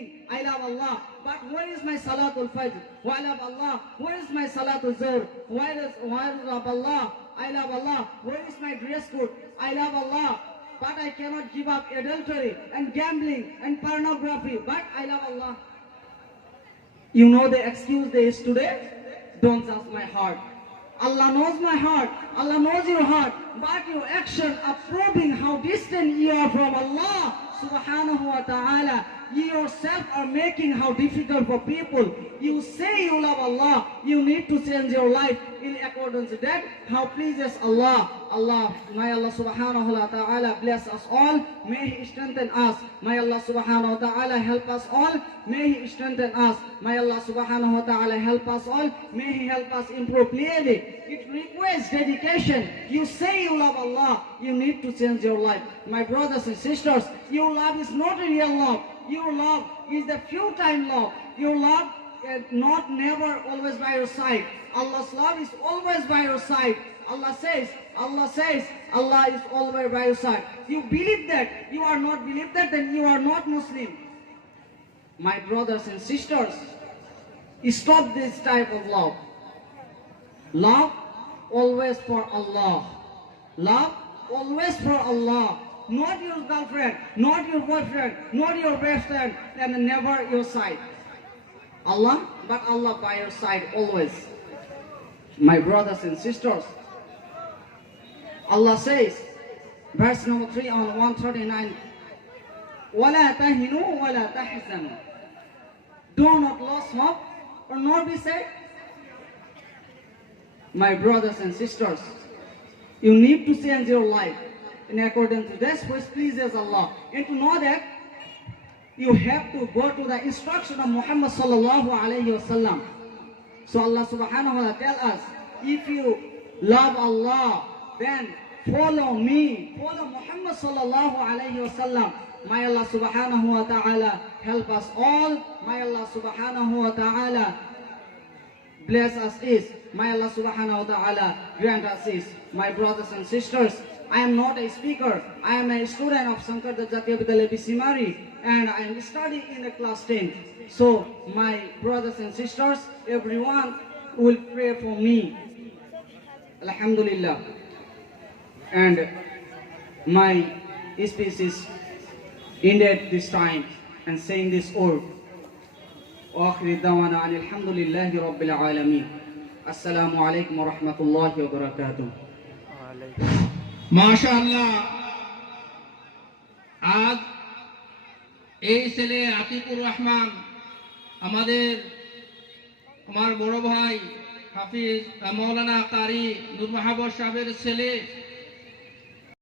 me, I love Allah. But where is my Salatul Fajr? I love Allah. Where is my Salatul Zuhr? Where is Allah? I love Allah. Where is my dress code? I love Allah. But I cannot give up adultery and gambling and pornography. But I love Allah. You know the excuse they use today? Don't judge my heart. Allah knows my heart. Allah knows your heart. But your action are proving how distant you are from Allah subhanahu wa ta'ala. You yourself are making how difficult for people. You say you love Allah. You need to change your life in accordance with that. How pleases Allah. May Allah subhanahu wa ta'ala bless us all. May He strengthen us. May Allah subhanahu wa ta'ala help us all. May He strengthen us. May Allah subhanahu wa ta'ala help us all. May He help us improve clearly. It requires dedication. You say you love Allah. You need to change your life. My brothers and sisters, your love is not a real love. Your love is the few-time love. Your love is never always by your side. Allah's love is always by your side. Allah says, Allah is always by your side. You believe that, you are not believe that, then you are not Muslim. My brothers and sisters, stop this type of love. Love always for Allah. Love always for Allah. Not your girlfriend, not your boyfriend, not your best friend, and never your side. Allah, but Allah by your side always. My brothers and sisters, Allah says, verse number 3 on 139, وَلَا تَهِنُوا وَلَا تَحْزَنُوا. Do not lose hope or not be sad. My brothers and sisters, you need to change your life in accordance to this which pleases Allah. And to know that, you have to go to the instruction of Muhammad sallallahu alayhi wa sallam. So Allah subhanahu wa ta'ala tell us, if you love Allah, then follow me, follow Muhammad sallallahu alayhi wa sallam. May Allah subhanahu wa ta'ala help us all. May Allah subhanahu wa ta'ala bless us is. May Allah subhanahu wa ta'ala grant us is. My brothers and sisters, I am not a speaker. I am a student of Sankarda Jatiya Vidyalaya Bisimari, and I am studying in the class 10. So my brothers and sisters, everyone will pray for me. Alhamdulillah. And my speech is ended this time and saying this word. وآخر دعوانا أن الحمد لله رب العالمين. السلام عليكم ورحمة الله وبركاته. মাশাআল্লাহ, আজ এই ছেলে আতিকুর রহমান আমার বড় ভাই হাফিজ মৌলানা কারি নূর মাহবুব সাহেবের ছেলে